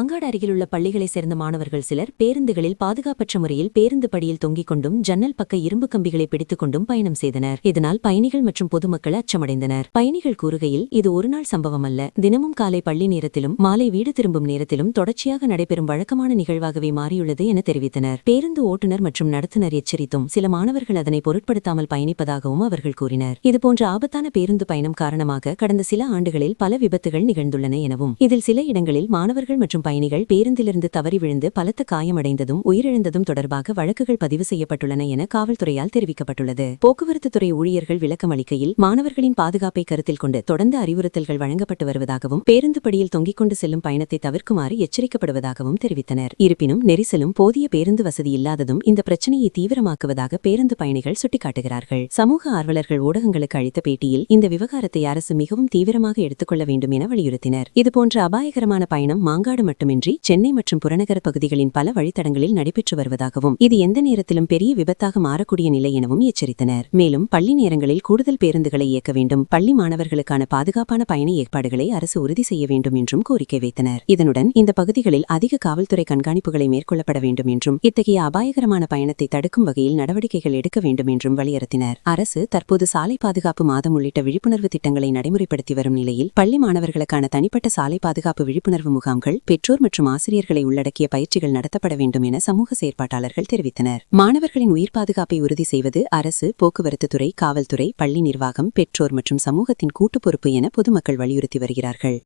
மாங்காடு அருகிலுள்ள பள்ளிகளைச் சேர்ந்த மாணவர்கள் சிலர் பேருந்துகளில் பாதுகாப்பற்ற முறையில் பேருந்து படியில் தொங்கிக் கொண்டும் ஜன்னல் பக்க இரும்பு கம்பிகளை பிடித்துக் கொண்டும் பயணம் செய்தனர். இதனால் பயணிகள் மற்றும் பொதுமக்கள் அச்சமடைந்தனர். பயணிகள் கூறுகையில், இது ஒருநாள் சம்பவம் அல்ல, தினமும் காலை பள்ளி நேரத்திலும் மாலை வீடு திரும்பும் நேரத்திலும் தொடர்ச்சியாக நடைபெறும் வழக்கமான நிகழ்வாகவே மாறியுள்ளது என தெரிவித்தனர். பேருந்து ஓட்டுநர் மற்றும் நடத்துனர் எச்சரித்தும் சில மாணவர்கள் அதனை பொருட்படுத்தாமல் பயணிப்பதாகவும் அவர்கள் கூறினர். இதுபோன்ற ஆபத்தான பேருந்து பயணம் காரணமாக கடந்த சில ஆண்டுகளில் பல விபத்துகள் நிகழ்ந்துள்ளன எனவும், இதில் சில இடங்களில் மாணவர்கள் மற்றும் பயணிகள் பேருந்திலிருந்து தவறி விழுந்து பலத்த காயமடைந்ததும் உயிரிழந்ததும் தொடர்பாக வழக்குகள் பதிவு செய்யப்பட்டுள்ளன என காவல்துறையால் தெரிவிக்கப்பட்டுள்ளது. போக்குவரத்து துறை ஊழியர்கள் விளக்கம் அளிக்கையில், மாணவர்களின் பாதுகாப்பை கருத்தில் கொண்டு தொடர்ந்து அறிவுறுத்தல்கள் வழங்கப்பட்டு வருவதாகவும் பேருந்து படியில் தொங்கிக் கொண்டு செல்லும் பயணத்தை தவிர்க்குமாறு எச்சரிக்கப்படுவதாகவும் தெரிவித்தனர். இருப்பினும் நெரிசலும் போதிய பேருந்து வசதி இல்லாததும் இந்த பிரச்சினையை தீவிரமாக்குவதாக பேருந்து பயணிகள் சுட்டிக்காட்டுகிறார்கள். சமூக ஆர்வலர்கள் ஊடகங்களுக்கு அளித்த பேட்டியில் இந்த விவகாரத்தை அரசு மிகவும் தீவிரமாக எடுத்துக்கொள்ள வேண்டும் என வலியுறுத்தினர். இதுபோன்ற அபாயகரமான பயணம் மாங்காடு மட்டுமின்றி சென்னை மற்றும் புறநகர பகுதிகளின் பல வழித்தடங்களில் நடைபெற்று வருவதாகவும், இது எந்த நேரத்திலும் பெரிய விபத்தாக மாறக்கூடிய நிலை எனவும் எச்சரித்தனர். மேலும் பள்ளி நேரங்களில் கூடுதல் பேருந்துகளை இயக்க வேண்டும், பள்ளி மாணவர்களுக்கான பாதுகாப்பான பயண ஏற்பாடுகளை அரசு உறுதி செய்ய வேண்டும் என்றும் கோரிக்கை வைத்தனர். இதனுடன் இந்த பகுதிகளில் அதிக காவல்துறை கண்காணிப்புகளை மேற்கொள்ளப்பட வேண்டும் என்றும், இத்தகைய அபாயகரமான பயணத்தை தடுக்கும் வகையில் நடவடிக்கைகள் எடுக்க வேண்டும் என்றும் வலியுறுத்தினர். அரசு தற்போது சாலை பாதுகாப்பு மாதம் உள்ளிட்ட விழிப்புணர்வு திட்டங்களை நடைமுறைப்படுத்தி வரும் நிலையில் பள்ளி மாணவர்களுக்கான தனிப்பட்ட சாலை பாதுகாப்பு விழிப்புணர்வு முகாம்கள், பெற்றோர் மற்றும் ஆசிரியர்களை உள்ளடக்கிய பயிற்சிகள் நடத்தப்பட வேண்டும் என சமூக செயற்பாட்டாளர்கள் தெரிவித்தனர். மாணவர்களின் உயிர் பாதுகாப்பை உறுதி செய்வது அரசு, போக்குவரத்து துறை, காவல்துறை, பள்ளி நிர்வாகம், பெற்றோர் மற்றும் சமூகத்தின் கூட்டு பொறுப்பு என பொதுமக்கள் வலியுறுத்தி வருகிறார்கள்.